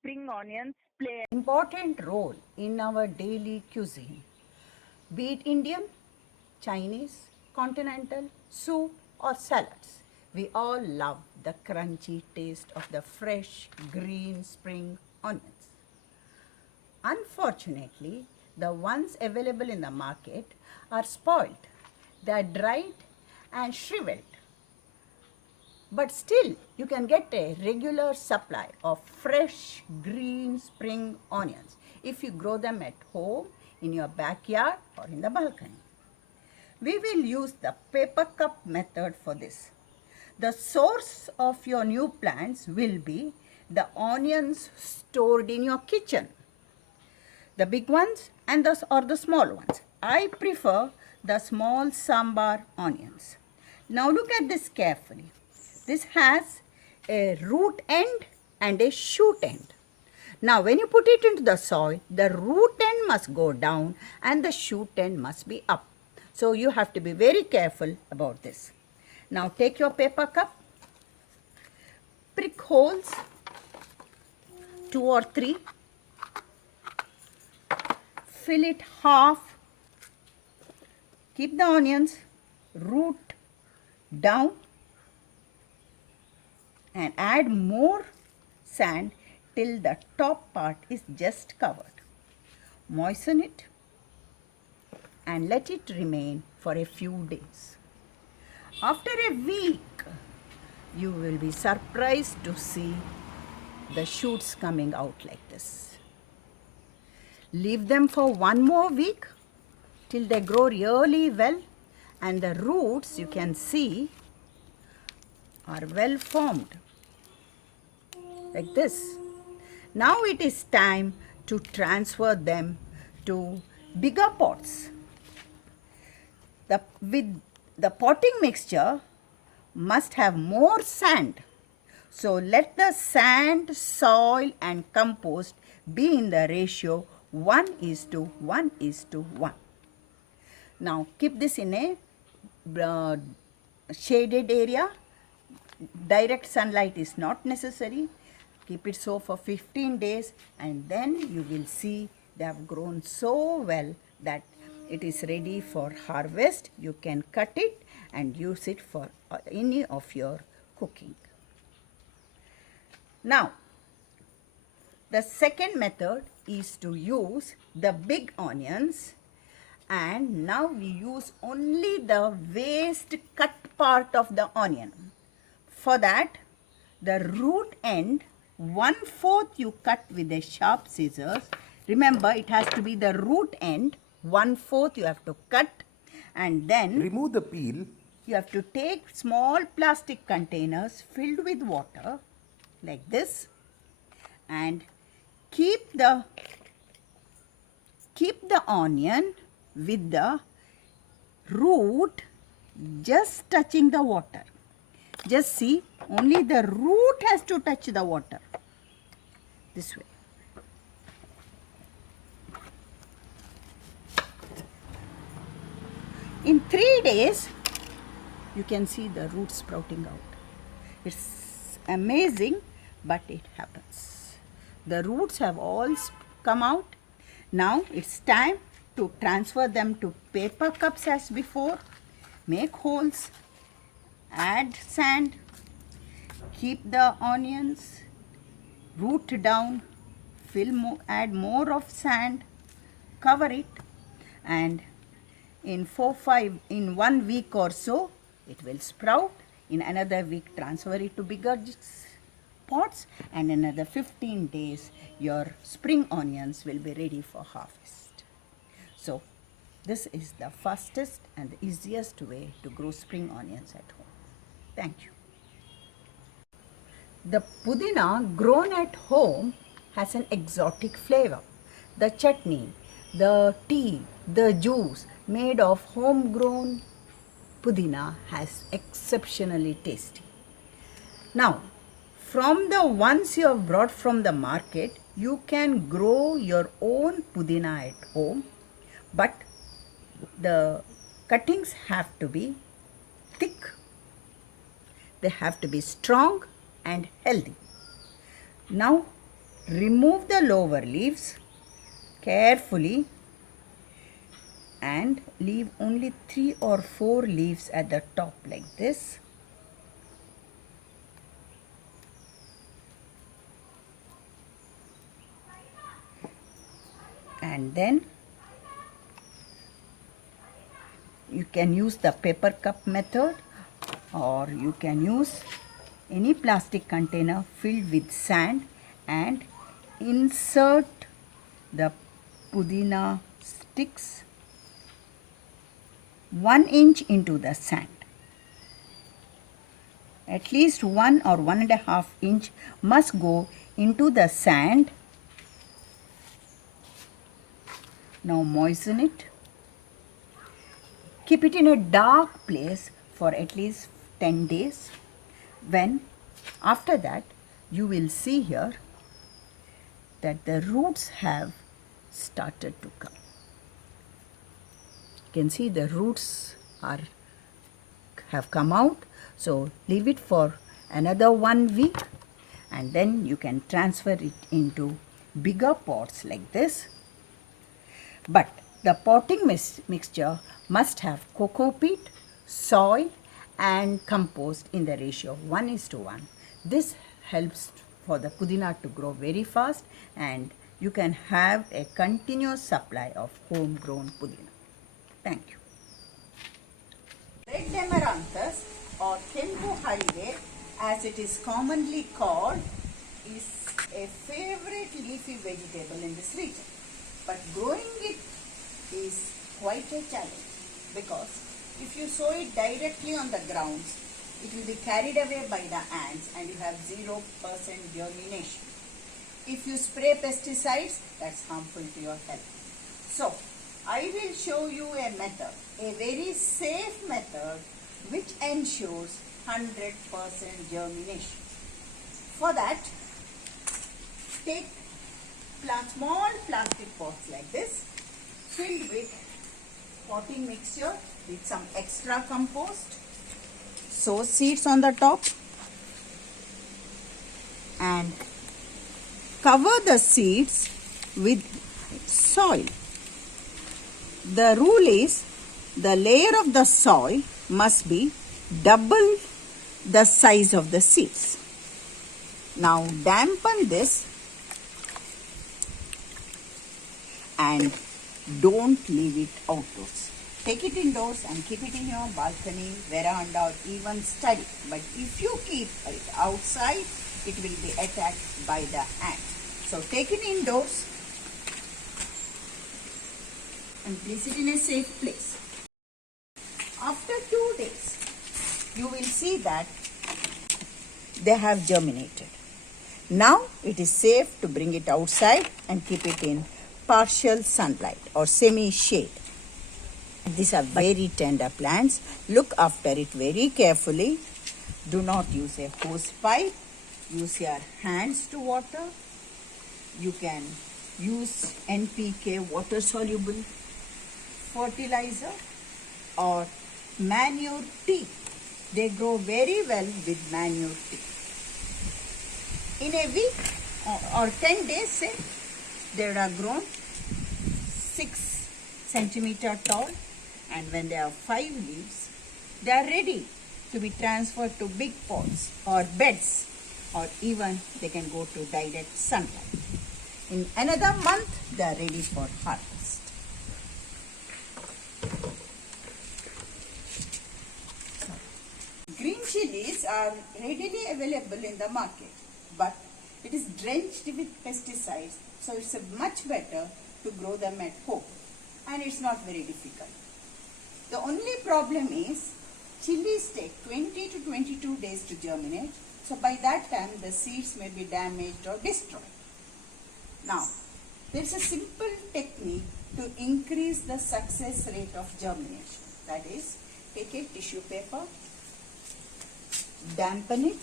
spring onions play an important role in our daily cuisine. Be it Indian, Chinese, continental, soup, or salads, we all love the crunchy taste of the fresh green spring onions. Unfortunately, the ones available in the market are spoiled. They are dried and shriveled. But still, you can get a regular supply of fresh green spring onions if you grow them at home, in your backyard, or in the balcony. We will use the paper cup method for this. The source of your new plants will be the onions stored in your kitchen, the big ones and or the small ones. I prefer the small sambar onions. Now look at this carefully. This has a root end and a shoot end. Now when you put it into the soil, the root end must go down and the shoot end must be up. So you have to be very careful about this. Now take your paper cup, prick holes, 2 or 3, fill it half, keep the onions root down and add more sand till the top part is just covered. Moisten it and let it remain for a few days. After a week, you will be surprised to see the shoots coming out like this. Leave them for 1 more week till they grow really well, and the roots you can see are well formed like this. Now it is time to transfer them to bigger pots. With the potting mixture must have more sand. So let the sand, soil and compost be in the ratio 1:1:1. Now keep this in a shaded area. Direct sunlight is not necessary. Keep it so for 15 days and then you will see they have grown so well that it is ready for harvest. You can cut it and use it for any of your cooking. Now, the second method is to use the big onions, and now we use only the waste cut part of the onion. For that, the root end 1/4 you cut with a sharp scissors. Remember, it has to be the root end 1/4 you have to cut, and then remove the peel. You have to take small plastic containers filled with water like this and keep the onion with the root just touching the water. Just see, only the root has to touch the water. This way. In 3 days, you can see the roots sprouting out. It's amazing, but it happens. The roots have all come out. Now it's time to transfer them to paper cups as before. Make holes, add sand, keep the onions, root down, add more of sand, cover it, and in 1 week or so it will sprout. In another week transfer it to bigger pots, and another 15 days your spring onions will be ready for harvest. So this is the fastest and the easiest way to grow spring onions at home. Thank you. The pudina grown at home has an exotic flavor. The chutney, the tea, the juice made of homegrown pudina has exceptionally tasty. Now, from the ones you have brought from the market, you can grow your own pudina at home, but the cuttings have to be thick, they have to be strong and healthy. Now Remove the lower leaves carefully and leave only 3 or 4 leaves at the top like this. And then you can use the paper cup method, or you can use any plastic container filled with sand and insert the pudina sticks 1 inch into the sand. At least 1 or 1.5 inch must go into the sand. Now moisten it. Keep it in a dark place for at least 10 days. When after that you will see here that the roots have started to come. You can see the roots have come out. So leave it for another 1 week and then you can transfer it into bigger pots like this. But the potting mixture must have cocoa peat, soil and compost in the ratio 1:1. This helps for the pudina to grow very fast and you can have a continuous supply of homegrown pudina. Thank you. Red amaranthus or Harive, as it is commonly called, is a favorite leafy vegetable in this region. But growing it is quite a challenge because if you sow it directly on the grounds, it will be carried away by the ants and you have 0% germination. If you spray pesticides, that's harmful to your health. So, I will show you a method, a very safe method which ensures 100% germination. For that, take small plastic pots like this, filled with potting mixture with some extra compost. Sow seeds on the top and cover the seeds with soil. The rule is the layer of the soil must be double the size of the seeds. Now dampen this and don't leave it outdoors. Take it indoors and keep it in your balcony, veranda or even study. But if you keep it outside, it will be attacked by the ants. So take it indoors and place it in a safe place. After 2 days, you will see that they have germinated. Now it is safe to bring it outside and keep it in partial sunlight or semi-shade. These are very tender plants. Look after it very carefully. Do not use a hose pipe. Use your hands to water. You can use NPK water soluble fertilizer or manure tea. They grow very well with manure tea. In a week or 10 days, say, they would have grown 6 centimeter tall, and when they have 5 leaves, they are ready to be transferred to big pots or beds, or even they can go to direct sunlight. In another month, they are ready for harvest. Green chilies are readily available in the market, but it is drenched with pesticides, so it's much better to grow them at home, and it's not very difficult. The only problem is chilies take 20 to 22 days to germinate, so by that time the seeds may be damaged or destroyed. Now, there's a simple technique to increase the success rate of germination. That is, take a tissue paper, dampen it,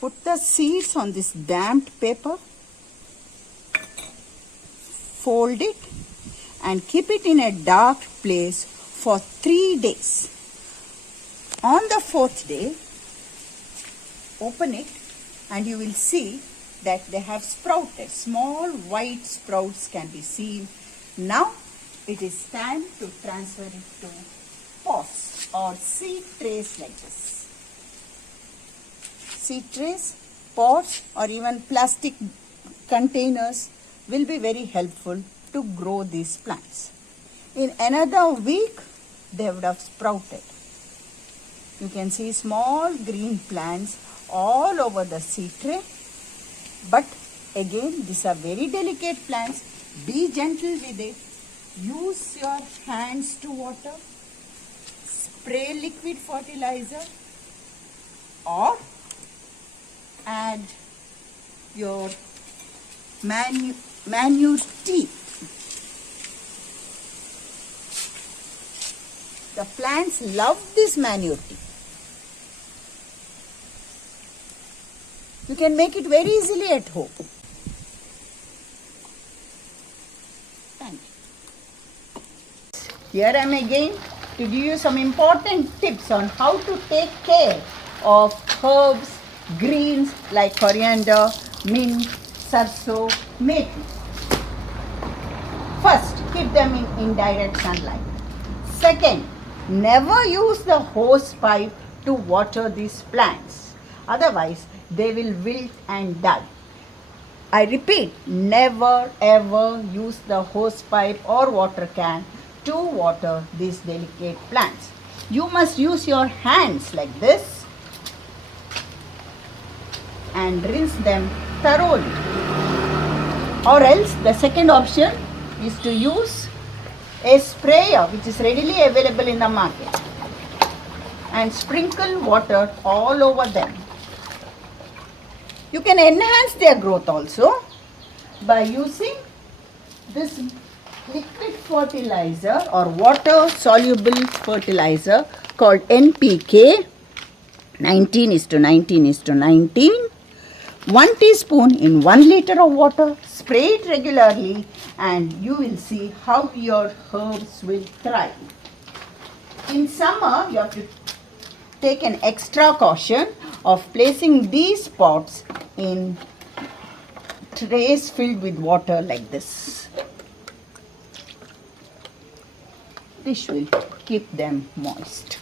put the seeds on this damped paper, fold it and keep it in a dark place for 3 days. On the 4th day, open it and you will see that they have sprouted. Small white sprouts can be seen. Now it is time to transfer it to pots or seed trays like this. Seed trays, pots or even plastic containers will be very helpful to grow these plants. In another week, they would have sprouted. You can see small green plants all over the seed tray. But again, these are very delicate plants. Be gentle with it. Use your hands to water. Spray liquid fertilizer or add your manure tea. The plants love this manure tea. You can make it very easily at home. Thank you. Here I am again to give you some important tips on how to take care of herbs, greens like coriander, mint, sarso, methi. First, keep them in indirect sunlight. Second, never use the hose pipe to water these plants. Otherwise, they will wilt and die. I repeat, never ever use the hose pipe or water can to water these delicate plants. You must use your hands like this and rinse them thoroughly. Or else the second option is to use a sprayer which is readily available in the market and sprinkle water all over them. You can enhance their growth also by using this liquid fertilizer or water soluble fertilizer called NPK 19:19:19. 1 teaspoon in 1 liter of water. Spray it regularly and you will see how your herbs will thrive. In summer, you have to take an extra caution of placing these pots in trays filled with water like this. This will keep them moist.